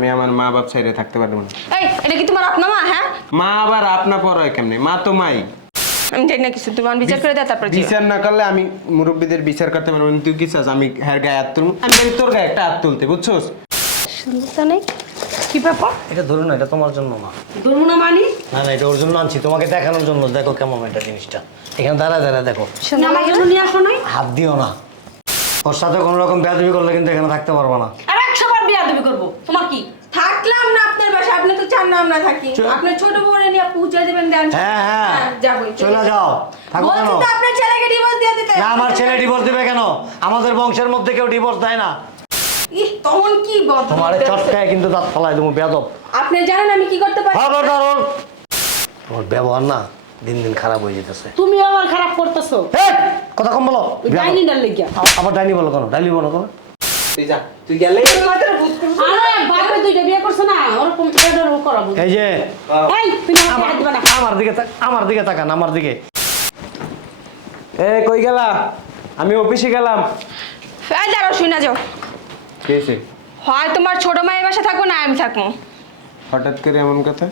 আমি আমার মা বাপ সাইডে থাকতে পারব না। এই এটা কি তোমার আপনা মা হ্যাঁ? মা আবার আপনা পর হয় কেমনে? মা তো মাই। আমি জানি না কিছু তোমার বিচার করে দাও তারপর বিচার না করলে আমি মুরব্বীদের বিচার করতে পারব না। তুই কি চাস আমি হ্যার গায়ে হাত তুলবো? আমি জানি তোর গায়ে একটা হাত তুলতে বুঝছোস? কি ব্যাপার? এটা ধরুন না এটা তোমার জন্য না। ধরবো না মানি? না না এটা ওর জন্য আনছি তোমাকে দেখানোর জন্য। দেখো কেমন এটা জিনিসটা। এখানে দাঁড়া দাঁড়া দেখো। আমার জন্য নিয়ে আসো নাই। হাত দিও না। ওর সাথে কোনো রকম বেয়াদবি করলে কিন্তু এখানে থাকতে পারব না। আর একশো বার বিয়া দেবী করব। তোমার কি? থাকলাম না আপনার বাসায় আপনি তো চান না আমরা থাকি। চল। আপনার ছোট বোনে নিয়ে পূজা দেবেন দেন। হ্যাঁ হ্যাঁ। যাবোই চলে যাও। থাকো বলছি কেন? তো আপনার ছেলেকে ডিভোর্স দিয়ে দিতে। না আমার ছেলে ডিভোর্স দিবে কেন? আমাদের বংশের মধ্যে কেউ ডিভোর্স দেয় না। ইহ, তখন কি বদ তোমার চটকায় কিন্তু দাঁত ফলাই তুমি বেদব আপনি জানেন আমি কি করতে পারি? খবরদার তোমার ব্যবহার না দিন দিন খারাপ হয়ে যেতেছে। তুমি আমার খারাপ করতেছো? এই, কথা কম বলো। ডাইনি ডাল লেগে আবার ডাইনি বলো কেন? ডাইনি বলো কেন? তুই যা তুই গেলে মাথার ভূত করছে। আরে বাপরে দুইটা বিয়ে করছ না ওরকম এটা করা এই যে এই তুমি হাত দিবা না। আমার দিকে আমার দিকে তাকান আমার দিকে। এ কই গেলা? আমি অফিসে গেলাম। এই দাঁড়াও শুনে যাও। কেছে হয় তোমার ছোট মায়ের বাসা থাকব না আমি থাকব? হঠাৎ করে এমন কথা?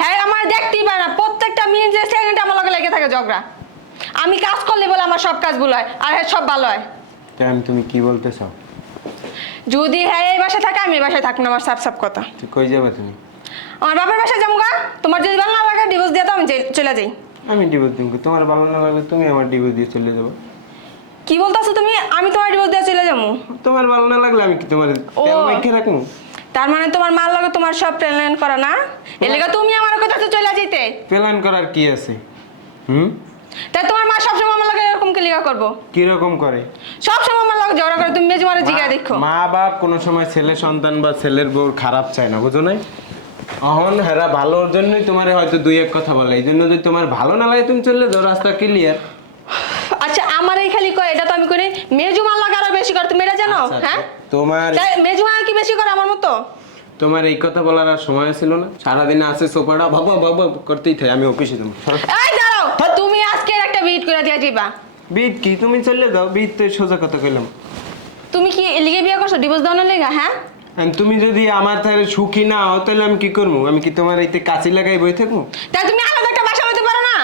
হ্যাঁ আমার দেখতেই পারে না। প্রত্যেকটা মিনিট সেকেন্ড আমার লগে লেগে থাকে ঝগড়া। আমি কাজ করলে বলে আমার সব কাজ ভুল হয় আর হ্যাঁ সব ভালো হয়। কেন তুমি কি বলতে চাও যদি হ্যাঁ এই বাসায় থাকে আমি এই বাসায় থাকব না আমার সাপ সাপ কথা। তুই কই যাবে তুমি? আমার বাপের বাসায় যাব গা তোমার যদি ভালো না লাগে ডিভোর্স দিয়ে তো আমি যে- চলে যাই। আমি ডিভোর্স দিব তোমার ভালো না লাগলে তুমি আমার ডিভোর্স দিয়ে চলে যাব। কি বলতেছো তুমি? আমি তোমার ডিভোর্স দিয়ে চলে যাব তোমার ভালো না লাগলে আমি কি তোমার ও। তেল মেখে রাখব তার মানে তোমার মাল লাগে তোমার সব প্ল্যান করা না? এর লেগে তুমি আমার কথা তো চলে যেতে প্ল্যান করার কি আছে? হুম? তাই তোমার মা সবসময় আমার লাগে এরকম কেলিকা করব? কীরকম করে? সবসময় আমার লাগে ঝগড়া করে তুমি মেজে মারে জিগা দেখো। মা বাপ কোনো সময় ছেলে সন্তান বা ছেলের বউ খারাপ চায় না বুঝো নাই? অহন হেরা ভালোর জন্যই তোমার হয়তো দুই এক কথা বলে। এই জন্য যদি তোমার ভালো না লাগে তুমি চলে যাও রাস্তা ক্লিয়ার আচ্ছা আমার এই খালি কয় এটা তো আমি করি মেজু মাল লাগে আরও বেশি করে তুমি এটা জানো? হ্যাঁ? তোমার তাই মেজু মাল কি বেশি করে আমার মতো? তোমার এই কথা বলার আর সময় ছিল না। সারাদিন আছে সোফাটা বাবা বাবা করতেই থাকে আমি অফিসে যাব। এই দাঁড়াও তুমি আজকে একটা বিট করে দিয়ে দিবা। বিট কি? তুমি চলে যাও বিট তো সোজা কথা কইলাম। তুমি কি লিগে বিয়ে করছ? ডিভোর্স দেওয়ানোর লেগা হ্যাঁ? তুমি যদি আমার তাহলে সুখী না হও তাহলে আমি কি করব? আমি কি তোমার এইতে কাছি লাগাই বই থাকব? তাই তুমি আলাদা একটা বাসা হতে পারো না?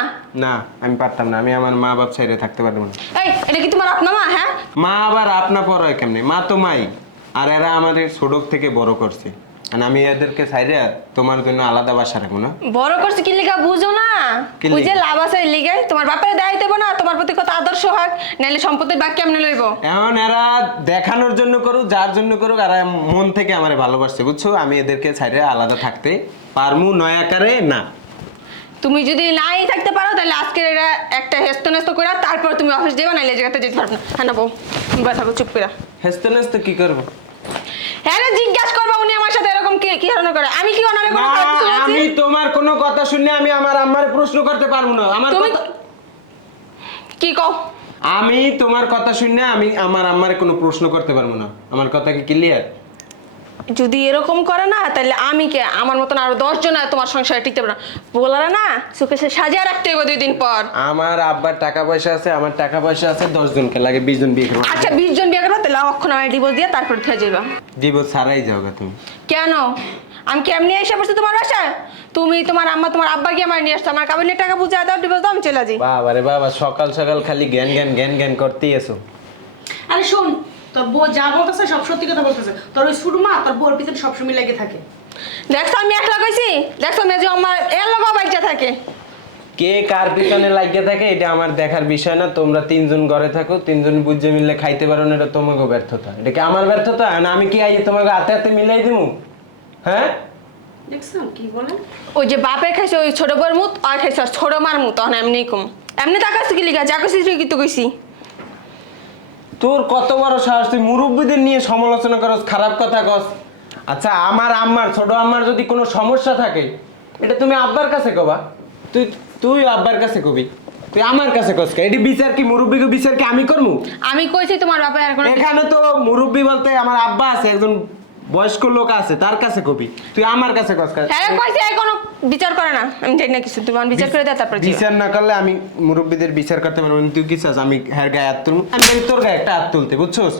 না আমি পারতাম না। আমি আমার মা বাপ সাইডে থাকতে পারব না। এই এটা কি তোমার আপনা মা হ্যাঁ? মা আবার আপনা পর হয় কেমনে? মা তো মাই আর এরা আমাদের ছোট থেকে বড় করছে। আর আমি এদেরকে তোমার জন্য আলাদা বাসা রাখব না। বড় করছে কি লিগা বুঝো না? বুঝে লাভ আছে লিগে তোমার বাপের দায় দেবো না তোমার প্রতি কত আদর্শ নাইলে সম্পত্তির বাক্য কেমনে লইব। এখন এরা দেখানোর জন্য করুক যার জন্য করুক আর মন থেকে আমারে ভালোবাসছে বুঝছ? আমি এদেরকে সাইডে আলাদা থাকতে পারমু নয়াকারে না। তুমি যদি নাই থাকতে পারো তাহলে আজকে এটা একটা হেস্ত নেস্ত করে তারপর তুমি অফিস যাবে নাইলে এই জায়গাতে যেতে পারবে না। হ্যাঁ না বউ থাকো চুপ করে হেসতে নেসতে কি করব? হ্যাঁ জিজ্ঞাসা করব উনি আমার সাথে এরকম কি কি ধরনের করে। আমি কি ওনারে কোনো খারাপ কিছু বলেছি? আমি তোমার কোনো কথা শুনে আমি আমার আম্মার প্রশ্ন করতে পারব না। আমার তুমি কথা- কি কও? আমি তোমার কথা শুনে আমি আমার আম্মার কোনো প্রশ্ন করতে পারব না। আমার কথা কি ক্লিয়ার যদি এরকম করে না তাহলে আমি কে? আমার মতন আরও দশ জন তোমার সংসারে টিকতে পারে না। বলারা না সুখে সে সাজিয়ে রাখতে হবে দুই দিন পর। আমার আব্বার টাকা পয়সা আছে আমার টাকা পয়সা আছে দশ জনকে লাগে বিশ জন বিয়ে করব। আচ্ছা বিশ জন বিয়ে করব তাহলে অক্ষণ আমার ডিভোর্স দিয়ে তারপর খেয়ে যাবা দিব ছাড়াই যাও তুমি। কেন? আমি কেমনি এসে পড়ছি তোমার বাসায়? তুমি তোমার আম্মা তোমার আব্বা গিয়ে আমার নিয়ে আসছো? আমার কাবিনের টাকা বুঝে দাও ডিভোর্স দাও আমি চলে যাই। বাবা রে বাবা সকাল সকাল খালি জ্ঞান জ্ঞান জ্ঞান জ্ঞান করতেই এসো আরে শোন তোর বউ যা বলতেছে সব সত্যি কথা বলতেছে। তোর ওই শুরু মা তোর বউর পিছনে সবসময় লেগে থাকে। দেখছ আমি একলা কইছি? দেখছ মেজো আমার এর লোক বাচ্চা থাকে? কে কার পিছনে লাগিয়ে থাকে এটা আমার দেখার বিষয় না। তোমরা তিনজন ঘরে থাকো তিনজন বুঝে মিললে খাইতে পারো না এটা তোমাকে ব্যর্থতা। এটা কি আমার ব্যর্থতা? না আমি কি আইয়ে তোমাকে হাতে হাতে মিলাই দিমু? হ্যাঁ? দেখছ কি বলে? ওই যে বাপের খাইছে ওই ছোট বউর মুত আর খাইছে ছোট মার মুত তখন এমনি কম। এমনি তাকাচ্ছি কি লিখা যা কইছি তুই কিন্তু কইছি। তোর কত বড় সাহস তুই মুরব্বীদের নিয়ে সমালোচনা করস খারাপ কথা কস। আচ্ছা আমার আম্মার ছোট আম্মার যদি কোনো সমস্যা থাকে এটা তুমি আব্বার কাছে কবা। তুই তুই আব্বার কাছে কবি। তুই আমার কাছে কস কে? এটি বিচার কি মুরব্বীকে বিচার কি আমি করব আমি কইছি তোমার বাবা আর কোনো এখানে তো মুরব্বী বলতে আমার আব্বা আছে একজন বয়স্ক লোক আছে তার কাছে কবি তুই আমার কাছে কস? হ্যাঁ কইছি কোনো বিচার করে না আমি জানি না কিছু তোমার বিচার করে দাও তারপর। বিচার না করলে আমি মুরব্বীদের বিচার করতে পারব না। তুই কি চাস আমি হ্যার গায়ে হাত তুলবো আমি জানি তোর গায়ে একটা হাত তুলতে বুঝছোস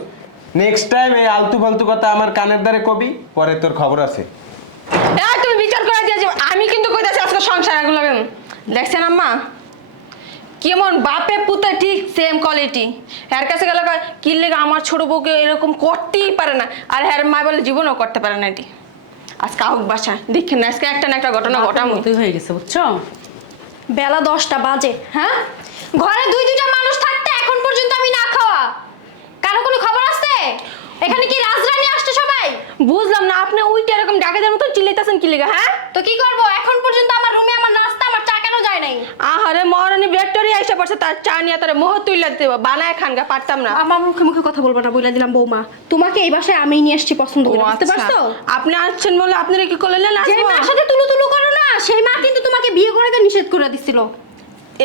নেক্সট টাইম এই আলতু ফালতু কথা আমার কানের দ্বারে কবি পরে তোর খবর আছে তুমি বিচার করে দিয়ে আমি কিন্তু কইতাছি আজকে সংসার এগুলো দেখছেন আম্মা কেমন বাপে পুতে ঠিক সেম কোয়ালিটি এর কাছে গেলে কি লেগে আমার ছোট বউকে এরকম করতেই পারে না? আর হ্যার মা বলে জীবনও করতে পারে না এটি। আজকে আহুক বাসা। দেখেন না আজকে একটা না একটা ঘটনা ঘটামই মতোই হয়ে গেছে বুঝছ? বেলা দশটা বাজে হ্যাঁ? ঘরে দুই দুইটা মানুষ থাকতে এখন পর্যন্ত আমি না খাওয়া। কারও কোনো খবর আছে? এখানে কি রাজরানী আসছে সবাই? বুঝলাম না আপনি ওইটা এরকম ডাকাতের মতো চিল্লাইতেছেন কি লেগে হ্যাঁ? তো কি করব? এখন পর্যন্ত আমার রুমে আমার নাস্তা আমার চা কেন যায় নাই। আহারে মহারানী ভিক্টোরিয়া এসে পড়ছে তার চা নিয়ে তার মোহ তুইলা দেবো বানায় খানগা পারতাম না। আমার মুখে মুখে কথা বলব না বলে দিলাম বৌমা। তোমাকে এই বাসায় আমি নিয়ে আসছি পছন্দ করে বুঝতে আচ্ছা। পারছ? আপনি আসছেন বলে আপনারা কি করলেন না যে মার সাথে তুলু তুলু করো না সেই মা কিন্তু তোমাকে বিয়ে করে নিষেধ করে দিছিল।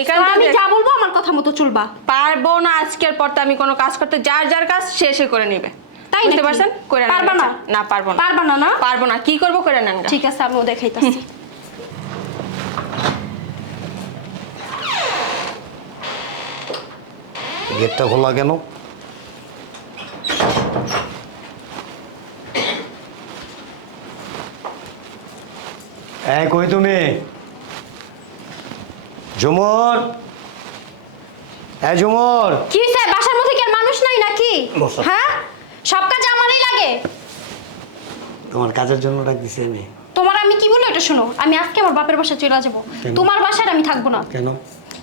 এখান আমি যা বলব আমার কথা মতো চলবা। পারব না আজকের পর তো আমি কোনো কাজ করতে যার যার কাজ সে সে করে নিবে। তাই বুঝতে পারছেন? করে নেন পারবা না? না পারব না। পারবা না না? পারব না। কি করব করে নেন। ঠিক আছে আমিও দেখাইতাছি। গেটটা খোলা কেন? এই কই তুমি? ঝুমুর! এই ঝুমুর! কি হইছে বাসার মধ্যে কি আর মানুষ নাই নাকি? হ্যাঁ? সব কাজ আমারই লাগে। তোমার কাজের জন্য ডাক দিছি আমি। তোমার আমি কি বলি এটা শোনো? আমি আজকে আমার বাপের বাসায় চলে যাব। তোমার বাসায় আমি থাকব না। কেন?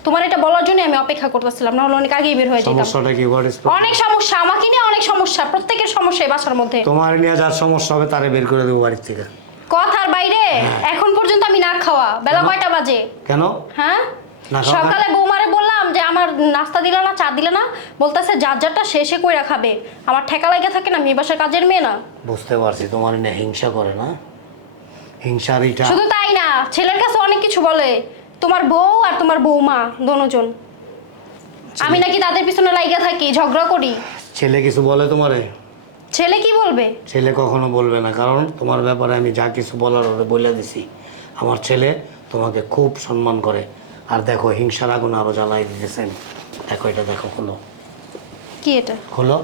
তোমার এটা বলার জন্য আমি অপেক্ষা করতেছিলাম না হলে অনেক আগেই বের হয়ে যেতাম। সমস্যাটা কি হোয়াট ইজ অনেক সমস্যা আমাকে নিয়ে অনেক সমস্যা প্রত্যেকের সমস্যা এই বাসার মধ্যে। তোমার নিয়ে যার সমস্যা হবে তারে বের করে দেবো বাড়ির থেকে। কথার বাইরে এখন পর্যন্ত আমি না খাওয়া বেলা কয়টা বাজে? কেন? হ্যাঁ? সকালে বৌমারে বললাম যে আমার নাস্তা দিলে না চা দিলে না? বলতেছে যার যারটা শেষে কইরা খাবে। আমার ঠেকা লাগে থাকে না মেয়ে বাসার কাজের মেয়ে না? বুঝতে পারছি তোমার নিয়ে হিংসা করে না? হিংসার এইটা শুধু তাই না ছেলের কাছে অনেক কিছু বলে। তোমার বউ আর তোমার বৌমা দনোজন। আমি নাকি তাদের পিছনে লাইগা থাকি ঝগড়া করি। ছেলে কিছু বলে তোমারে? ছেলে কি বলবে? ছেলে কখনো বলবে না কারণ তোমার ব্যাপারে আমি যা কিছু বলার ওরে বলে দিছি। আমার ছেলে তোমাকে খুব সম্মান করে। আর দেখো হিংসার আগুন আরও জ্বালাই দিতেছেন। দেখো এটা দেখো খোলো। কি এটা? খোলো।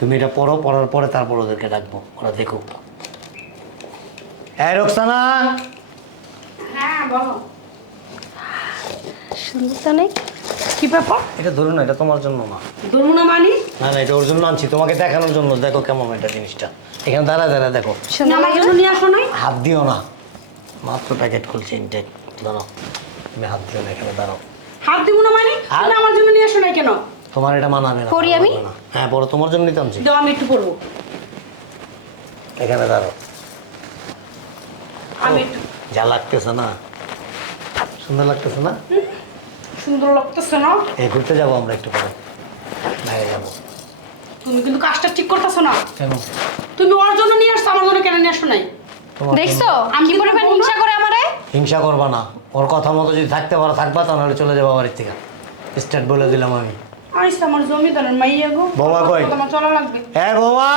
তুমি এটা পড়ো পড়ার পরে তারপর ওদেরকে ডাকবো। ওরা দেখুক। হ্যাঁ রোকসানা! হ্যাঁ বলো। সুন্দরতা নেই? কি ব্যাপার? এটা ধরুন এটা তোমার জন্য না। ধরবো না মানি? না না এটা ওর জন্য আনছি তোমাকে দেখানোর জন্য। দেখো কেমন এটা জিনিসটা। এখানে দাঁড়া দাঁড়া দেখো। আমার জন্য নিয়ে আসো নাই। হাত দিও না। মাত্র প্যাকেট খুলছি ইনটেক দাঁড়াও তুমি হাত দিও না এখানে দাঁড়াও। হাত দিব না মানি? আর- তুমি আমার জন্য নিয়ে আসো নাই কেন? তোমার এটা মানাবে না পড়ি ভালো আমি? না। হ্যাঁ পড়ো তোমার জন্য নিতে আনছি। দাও আমি একটু পড়ব। এখানে দাঁড়াও। আমি একটু যা লাগতেছে না। সুন্দর লাগতেছে না? সুন্দর লাগতেছে না? এই ঘুরতে যাব আমরা একটু পরে। বাইরে যাব। তুমি কিন্তু কাজটা ঠিক করতেছো না। কেন? তুমি ওর জন্য নিয়ে আসছো আমার জন্য কেন নিয়ে আসো নাই? তোমার দেখছ? আমি কি পরিমাণ হিংসা করে আমারে? হিংসা করবা না। ওর কথা মতো যদি থাকতে পারো থাকবা তাহলে চলে যাব বাড়ির থেকে। স্টার্ট বলে দিলাম আমি। আইসা আমার জমিদারের মাইয়া গো। বৌমা কই? তোমার চলা লাগবে। এ বৌমা!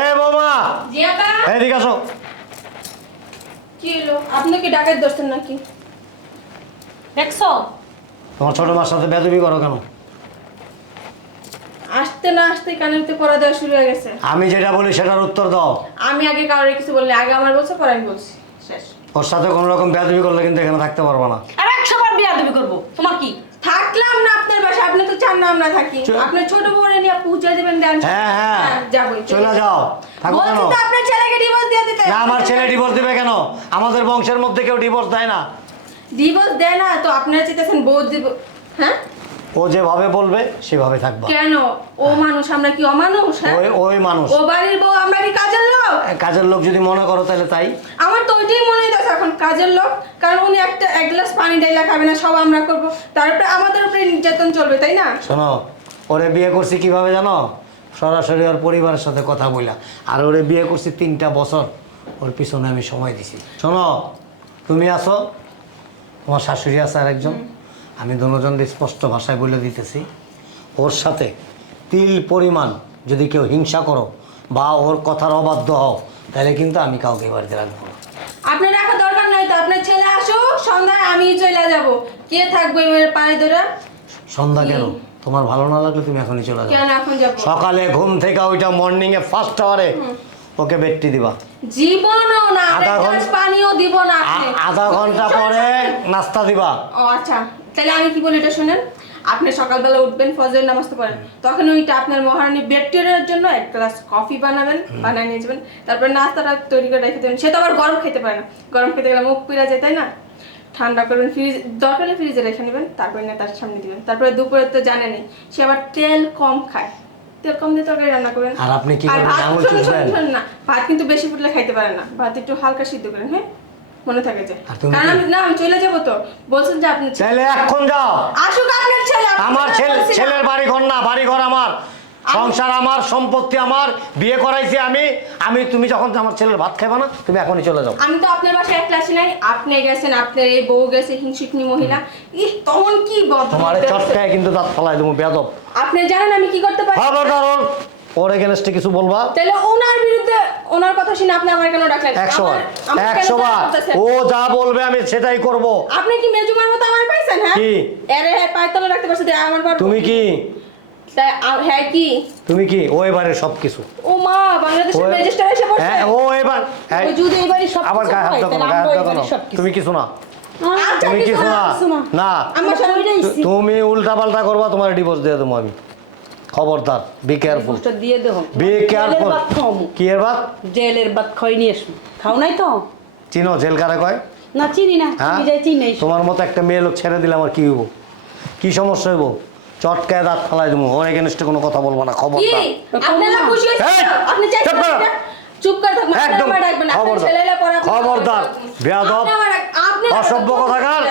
এ বৌমা! এদিকে আসো। কি হলো? আপনি কি ডাকাত ধরছেন নাকি? দেখছ? তোমার ছোট মার সাথে বেদবি করো কেন? আসতে না আসতে পড়া দেওয়া শুরু হয়ে গেছে। আমি যেটা বলি সেটার উত্তর দাও। আমি আগে কারোর কিছু বললে আগে আমার বলছে পরে আমি বলছি। শেষ। ওর সাথে কোনো রকম বেদবি করলে কিন্তু এখানে থাকতে পারব না। আর একশো বার করব তোমার কি? থাকলাম না আপনার বাসা আপনি তো চান না আমরা থাকি। আপনার ছোট বোনে নিয়ে পূজা দিবেন দেন। হ্যাঁ হ্যাঁ। যাব চলে যাও। থাকো কেন? আপনার ছেলেকে ডিভোর্স দিয়ে দিতে। না আমার ছেলে ডিভোর্স দিবে কেন? আমাদের বংশের মধ্যে কেউ ডিভোর্স দেয় না। ডিভোর্স দেয় না তো আপনারা চাইতেছেন বউ দিব হ্যাঁ? ও যেভাবে বলবে সেভাবে থাকবা। কেন? ও মানুষ আমরা কি অমানুষ হ্যাঁ? ওই ওই মানুষ। ও বাড়ির বউ আমরা কি কাজের লোক? কাজের লোক যদি মনে করো তাহলে তাই। আমার তো ওইটাই মনে হইতেছে এখন কাজের লোক। কারণ উনি একটা এক গ্লাস পানি ডাইলা খাবে না সব আমরা করব। তারপরে আমাদের উপরে নির্যাতন চলবে তাই না? শোনো ওরে বিয়ে করছি কীভাবে জানো? সরাসরি ওর পরিবারের সাথে কথা বইলা। আর ওরে বিয়ে করছি তিনটা বছর ওর পিছনে আমি সময় দিছি। শোনো তুমি আসো তোমার শাশুড়ি আছে আরেকজন? আমি দুজন স্পষ্ট ভাষায় বলে দিতেছি। ওর সাথে তিল পরিমাণ যদি কেউ হিংসা করো বা ওর কথার অবাধ্য হও তাহলে কিন্তু আমি কাউকে বাড়িতে রাখব না। আপনার রাখা দরকার নাই তো। আপনার ছেলে আসুক সন্ধ্যায় আমি চলে যাব। কে থাকবে এবার পানি ধরে? সন্ধ্যা কেন? তোমার ভালো না লাগলে তুমি এখনই চলে যাও। কেন এখন যাব? সকালে ঘুম থেকে ওইটা মর্নিং এ ফার্স্ট আওয়ারে ওকে বেডটি দিবা। জীবনও না আধা ঘন্টা- পানিও দিব না আপনি। আধা ঘণ্টা পরে নাস্তা দিবা। ও আচ্ছা। তাহলে আমি কি বলি এটা শুনেন? আপনি সকালবেলা উঠবেন ফজরের নামাজ তো পড়েন। তখন ওইটা আপনার মহারানী বেডটির জন্য এক গ্লাস কফি বানাবেন বানিয়ে নিয়ে যাবেন। তারপর নাস্তাটা তৈরি করে রেখে দেবেন। সে তো আবার গরম খেতে পারে না। গরম খেতে গেলে মুখ পুড়ে যায় তাই না? ঠান্ডা করবেন ফ্রিজ দরকার হলে ফ্রিজে রেখে নেবেন তারপরে না তার সামনে দিবেন। তারপরে দুপুরে তো জানেনই সে আবার তেল কম খায়। তেল কম দিয়ে তরকারি রান্না করেন। আর আপনি কি করবেন? আঙুল চুষবেন? না। ভাত কিন্তু বেশি ফুটলে খাইতে পারে না। ভাত একটু হালকা সিদ্ধ করেন হ্যাঁ? মনে থাকে যে। কারণ আমি না আমি চলে যাব তো। বলছেন যে আপনি ছেলে এখন যাও। আসুক আপনার ছেলে আমার ছেলে ছেলের বাড়ি ঘর না বাড়ি ঘর আমার। সংসার আমার সম্পত্তি আমার বিয়ে করাইছি আমি আমি তুমি যখন আমার ছেলের ভাত খাবে না তুমি এখনই চলে যাও। আমি তো আপনার বাসায় এক ক্লাসে নাই আপনি গেছেন আপনার এই বউ গেছে হিংসুকনি মহিলা। ই তখন কি বদ তোমার চটকায় কিন্তু দাঁত ফলাই দেবো বেদব আপনি জানেন আমি কি করতে পারি? খবরদার ওর ওর এগেনস্টে কিছু বলবা? তাহলে ওনার বিরুদ্ধে ওনার কথা শুনে আপনি আমার কেন ডাকলেন? একশো বার আমার- আমার কেন একশো বার। ও যা বলবে আমি সেটাই করব। আপনি কি মেজুমার মতো আমার পাইছেন হ্যাঁ? কি? আরে হ্যাঁ পায়ের তলে রাখতে পারছে আমার তুমি কি? তাই আ- হ্যাঁ কি? তুমি কি? ও এবারে সব কিছু ও মা বাংলাদেশের রেজিস্টার এসে পড়ছে। হ্যাঁ ও এবার ওই যদি এবারই সব আবার গায়ে হাত দাও গায়ে হাত দাও। তুমি কিছু না আচ্ছা, তুমি কিছু না। না। না তুমি উল্টা পাল্টা করবা তোমার ডিভোর্স দিয়ে দেবো আমি। খবরদার বি কেয়ারফুল দিয়ে দেহ বি কেয়ারফুল কি এর বাদ জেলের ভাত খাই নিয়ে আসব খাও নাই তো? চিনো জেল কারে কয়? না চিনি না। হ্যাঁ? যাই চিনি তোমার মতো একটা মেয়ে লোক ছেড়ে দিলে আমার কি হইব? কি সমস্যা হইব? চটকায় দাঁত ফালাই দেবো ওর এগেনস্টে কোনো কথা বলব না চুপ করো। থাকুন একদম খবরদার। খবরদার। বেয়াদব। অসভ্য কথাকার।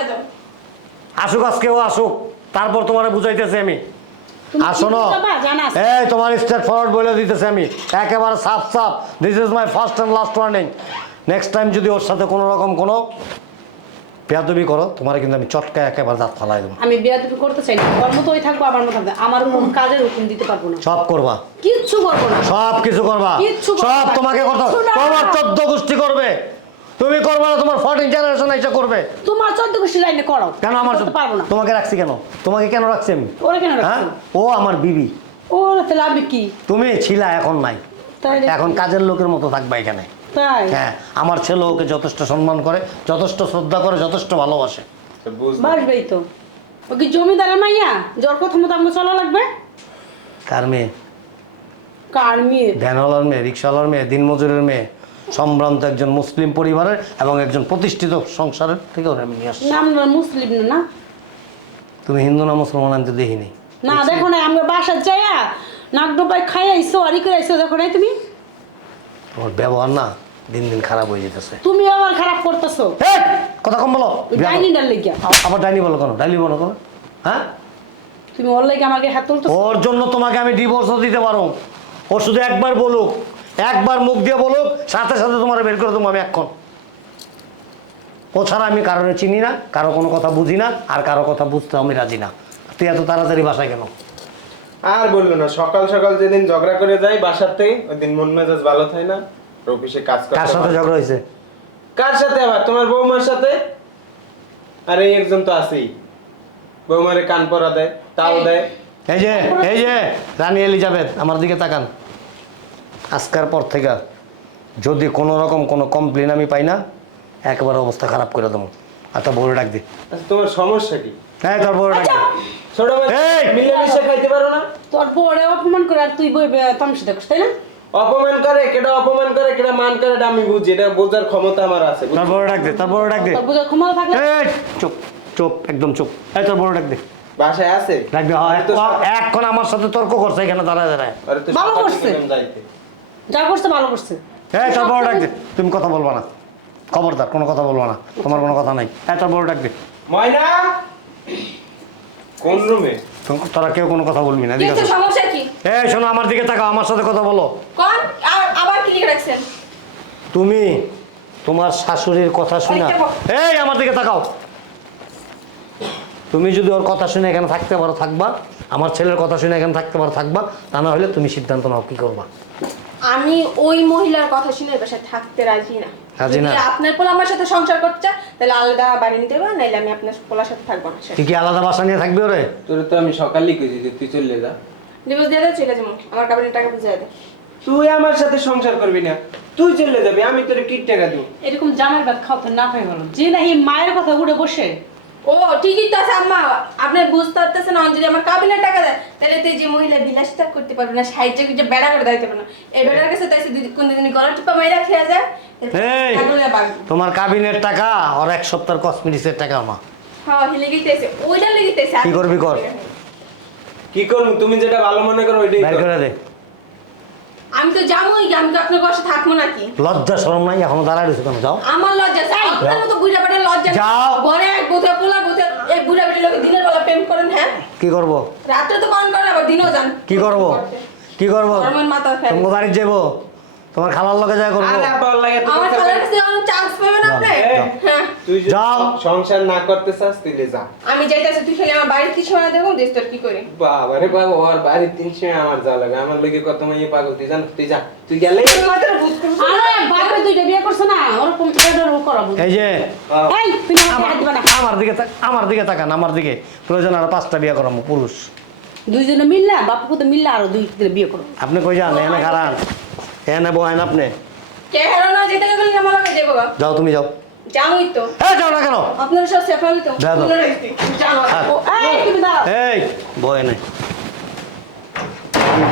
আসুক আজকেও আসুক তারপর তোমার বুঝাইতেছি আমি আর শোনো। এই তোমার স্টেট ফরওয়ার্ড বলে দিতেছে আমি একেবারে সাফ সাফ this is my first and last warning next time যদি ওর সাথে কোনো রকম কোনো পেয়াদবি করো তোমার কিন্তু আমি চটকায় একেবারে দাঁত ফালাই দেবো। আমি বেয়াদবি করতে চাই না। ওর মতো ওই থাকব আমার মতো থাকবে আমার কোনো কাজের হুকুম দিতে পারব না। সব করবা। কিচ্ছু করব না। সব কিছু করবা। কিচ্ছু সব তোমাকে করতে। তোমার চোদ্দ গোষ্ঠী করবে। তুমি করবে না তোমার ফোর্টিন জেনারেশন এসে করবে। তোমার চোদ্দ গোষ্ঠী লাইনে করো। কেন আমার পারব না। তোমাকে রাখছি কেন? তোমাকে কেন রাখছি আমি? ওরা কেন হ্যাঁ? ও আমার বিবি। ও তাহলে আমি কি? তুমি ছিলা এখন নাই? এখন কাজের লোকের মতো থাকবা এখানে। হ্যাঁ আমার ছেলে ওকে যথেষ্ট সম্মান করে যথেষ্ট শ্রদ্ধা করে যথেষ্ট ভালোবাসে। বাসবেই তো। ও কি জমিদারের মাইয়া? জ্বর কথা মতো আমাকে চলা লাগবে? কার মেয়ে? কার মেয়ে? ভ্যানওয়ালার মেয়ে রিক্সাওয়ালার মেয়ে দিনমজুরের মেয়ে সম্ভ্রান্ত একজন মুসলিম পরিবারের এবং একজন প্রতিষ্ঠিত সংসারের থেকে ওরা আমি নিয়ে আসছি। না মুসলিম না, তুমি হিন্দু না মুসলমান আমি দেখিনি। না দেখো না আমরা বাসার যাইয়া নাক খাই আইসো আরি করে আইসো দেখো নাই তুমি? তোমার ব্যবহার না দিন দিন খারাপ হয়ে যেতেছে। তুমি আবার খারাপ করতেছো? কথা কম বলো। ডাইনি ডাইনিটার লেগিয়া। আবার ডাইনি বলো কেন? ডাইনি বলো কেন? হ্যাঁ? তুমি ওর লাগে আমাকে হাত তুলতেছো? ওর জন্য তোমাকে আমি ডিভোর্সও দিতে পারো। ও শুধু একবার বলুক একবার মুখ দিয়ে বলুক সাথে সাথে তোমার বের করে দেবো আমি এখন ও ছাড়া আমি কারোর চিনি না কারও কোনো কথা বুঝি না আর কারও কথা বুঝতে আমি রাজি না। তুই এত তাড়াতাড়ি বাসায় কেন? আর বলল না সকাল সকাল যেদিন ঝগড়া করে যাই বাসার থেকে ওই দিন মন মেজাজ ভালো থাকে না অফিসে কাজ করতে কার সাথে ঝগড়া হয়েছে? কার সাথে আবার? তোমার বৌমার সাথে? আর এই একজন তো আছেই। বৌমারে কান পরা দেয় তাও দেয়। এই যে এই যে রানী এলিজাবেথ আমার দিকে তাকান। আজকার পর থেকে যদি কোনো রকম কোনো কমপ্লেন আমি পাই না একেবারে অবস্থা খারাপ করে দেবো। আর তা বড় ডাক দি। আচ্ছা, তোমার সমস্যা কি? হ্যাঁ তোর বড় ডাক দি। ছোট ভাই খাইতে পারো না? তোর বড়ে অপমান করে আর তুই বই তামসা দেখছ তাই না? অপমান করে কেটা অপমান করে কেটা মান করে এটা আমি বুঝি এটা বোঝার ক্ষমতা আমার আছে তোর বড় ডাক দে তোর বড় ডাক দে। তোর বুঝার ক্ষমতা থাকলে এই চুপ চুপ একদম চুপ। এই তোর বড় ডাক দে। বাসায় আছে? ডাক দে আরে তো সব- এখন আমার সাথে তর্ক করছে এখানে দাঁড়ায় দাঁড়ায়। ভালো করছে। যাইতে। যা করছে ভালো করছে। এই তোর বড় ডাক দে। তুমি কথা বলবা না। খবরদার কোনো কথা বলবা না। তোমার কোনো কথা নাই। এই তোর বড় ডাক দে। ময়না! কোন রুমে তোরা কেউ কোনো কথা বলবি না কিন্তু সমস্যা কি? এই শোনো আমার দিকে তাকাও আমার সাথে কথা বলো। কোন? আবার- কি লিখে রাখছেন? তুমি তোমার শাশুড়ির কথা শুনে। এই আমার দিকে তাকাও। তুমি যদি ওর কথা শুনে এখানে থাকতে পারো থাকবা। আমার ছেলের কথা শুনে এখানে থাকতে পারো থাকবা। তা না হলে তুমি সিদ্ধান্ত নাও কি করবা। আমি ওই মহিলার কথা শুনে সাথে থাকতে রাজি না। রাজি না? আপনার পোলা আমার সাথে সংসার করতে চায়, তাহলে আলাদা বাড়ি নিতে হবে নাইলে আমি আপনার পোলার সাথে থাকব না তুই কি আলাদা বাসা নিয়ে থাকবি ওরে? তোর তো আমি সকালেই কইছি যে তুই চলে যা। ডিভোর্স দিয়ে চলে যাব। আমার কাবিনের টাকা বুঝিয়ে দে। তুই আমার সাথে সংসার করবি না। তুই চলে যাবি আমি তোর কি টাকা দেবো। এরকম জামাই ভাত খাওয়াতে না খাই ভালো। যে নাকি মায়ের কথা উড়ে বসে ও ঠিকই তো আছে আম্মা। আপনি বুঝতে পারতেছেন না যদি আমার কাবিনের টাকা দেয় তাহলে তো যে মহিলা বিলাসিতা করতে পারবে না সাইডে যে বেড়া করে দাইতে পারবে না। এই বেড়ার কাছে তাই দুই কোন দিন গলা টিপা মাইরা খেয়ে যায় এই তোমার কাবিনের টাকা আর এক সপ্তাহের কসমেটিক্সের টাকা আমার হ্যাঁ হিলে গিতেছে ওইটা লেগেতেছে কি করবি কর? কি করব? তুমি যেটা ভালো মনে করো ওইটাই বের করে দে। আমি তো যাবোই আমি তো আপনার বসে থাকব নাকি? লজ্জা শরম নাই এখন দাঁড়ায় রয়েছে কেন? যাও। আমার লজ্জা চাই আপনার মতো বুড়া বেটা লজ্জা যাও। ঘরে এক বোধা পোলা বোধে এক বুড়া বেটা লোকে দিনের বেলা প্রেম করেন হ্যাঁ? কি করব? রাত্রে তো করেন করেন আবার দিনও যান। কি করব? কি করব? মাথা ফেলে তোমার বাড়ি যাব। তোমার খালার লগে যায় করব। আমার খালার কাছে চান্স পাবেন আপনি? তুই যদি যাও। সংসার না করতে চাস তুই যা। আমি যাইতাছি তুই খালি আমার বাড়ির কিছু না দেখো দেখ তোর কি করে? বাবা রে বাবা ওর বাড়ির তিন সময় আমার যা লাগে। আমার লগে কত মাইয়ে পাগল তুই জান তুই যা। তুই গেলে মাথার ভূত করছে। আরে বাপরে দুইটা বিয়ে করছে না ওরকম করাবো এই যে এই তুই আমার আমার হাত দিবা না। আমার দিকে তাক- আমার দিকে তাকান আমার দিকে। প্রয়োজন আর পাঁচটা বিয়ে করাবো পুরুষ। দুইজনে মিললা বাপু তো মিললা আরও দুই বিয়ে করো। আপনি কই যান এনে খারান এনে বহেন আপনি। কে হারানো যেতে গেলে আমার লাগে যাব যাও তুমি যাও। যাবোই তো। হ্যাঁ যাও না কেন? আপনার সব সেফালি তো। যা দাও। রাখছি। জানো। এই তুমি দাঁড়াও। এই বয় নাই।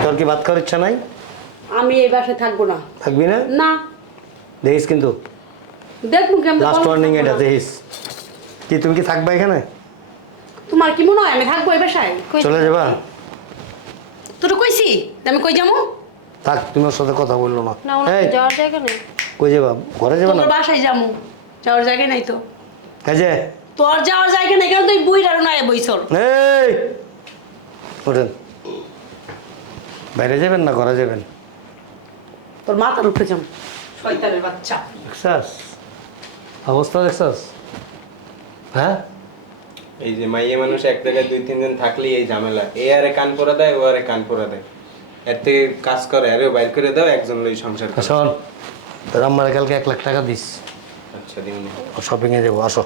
তোর কি ভাত খাওয়ার ইচ্ছা নাই? আমি এই বাসায় থাকব না। থাকবি না? না। দেখিস কিন্তু। দেখব কেমন লাস্ট ওয়ার্নিং এটা দেখিস। কি তুমি কি থাকবা এখানে? তোমার কি মনে হয় আমি থাকব এই বাসায়? চলে যাবা। তোর কইছি আমি কই যাব? থাক তুমি ওর সাথে কথা বলল না। না এই যাওয়ার জায়গা নেই। কই যাবা? ঘরে যাবা না? বাসায় যাব। যাওয়ার জায়গা নাই তো। যে তোর যাওয়ার জায়গা নাই কেন তুই বুই রাখো না বইছর এই! ওঠেন। বাইরে যাবেন না ঘরে যাবেন? তোর মাথার উপরে যাব। শয়তানের বাচ্চা। দেখছাস? অবস্থা দেখছাস? হ্যাঁ? এই যে মাইয়ে মানুষ এক জায়গায় দুই তিনজন থাকলেই এই ঝামেলা। এ আরে কান পরা দেয় ও আরে কান পরা দেয়। এর থেকে কাজ করে আরেও বাইর করে দাও একজন লই সংসার। শোন তোর আম্মারে কালকে এক লাখ টাকা দিস। আচ্ছা দিন। শপিংয়ে যাব আসো।